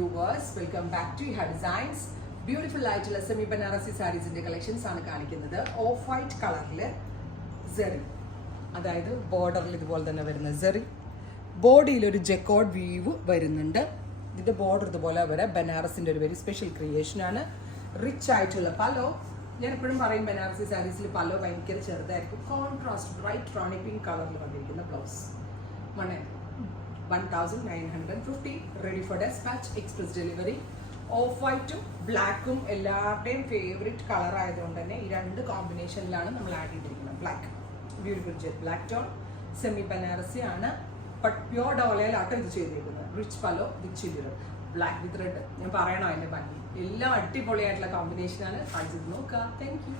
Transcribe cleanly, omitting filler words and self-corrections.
viewers, welcome back to Iha Designs. Beautiful ആയിട്ടുള്ള semi Banarasi സാരീസിന്റെ collections ആണ് കാണിക്കുന്നത്. ഓഫ് വൈറ്റ് കളറിൽ സെറി, അതായത് ബോർഡറിൽ ഇതുപോലെ തന്നെ വരുന്ന സെറി, ബോഡിയിൽ ഒരു ജെക്കോഡ് വീവ് വരുന്നുണ്ട്. ഇതിന്റെ ബോർഡർ ഇതുപോലെ വരാം. ബനാറസിന്റെ ഒരു വെരി സ്പെഷ്യൽ ക്രിയേഷൻ ആണ്. റിച്ച് ആയിട്ടുള്ള പലോ. ഞാൻ എപ്പോഴും പറയും ബനാറസി സാരീസിൽ പലോ ഭയങ്കര ചെറുതായിരിക്കും. കോൺട്രാസ്റ്റ് ബ്രൈറ്റ് റാണി പിങ്ക് കളറിൽ വന്നിരിക്കുന്ന blouse 1950, ready for dispatch, express delivery. Of വൈറ്റും ബ്ലാക്കും എല്ലാവരുടെയും ഫേവറേറ്റ് കളർ ആയതുകൊണ്ട് തന്നെ ഈ രണ്ട് കോമ്പിനേഷനിലാണ് നമ്മൾ ആഡ് ചെയ്തിരിക്കുന്നത്. Black, beautiful jet black tone, semi Banarasi ആണ്, ബട്ട് പ്യോർ ഡോളയിലാട്ടോ ഇത് ചെയ്തിരിക്കുന്നത്. Rich പലോ with chilli, black with red. ഞാൻ പറയണോ അതിന്റെ ഭംഗി, എല്ലാം അടിപൊളിയായിട്ടുള്ള കോമ്പിനേഷനാണ്. കാണിച്ചത് നോക്കാം. Thank you.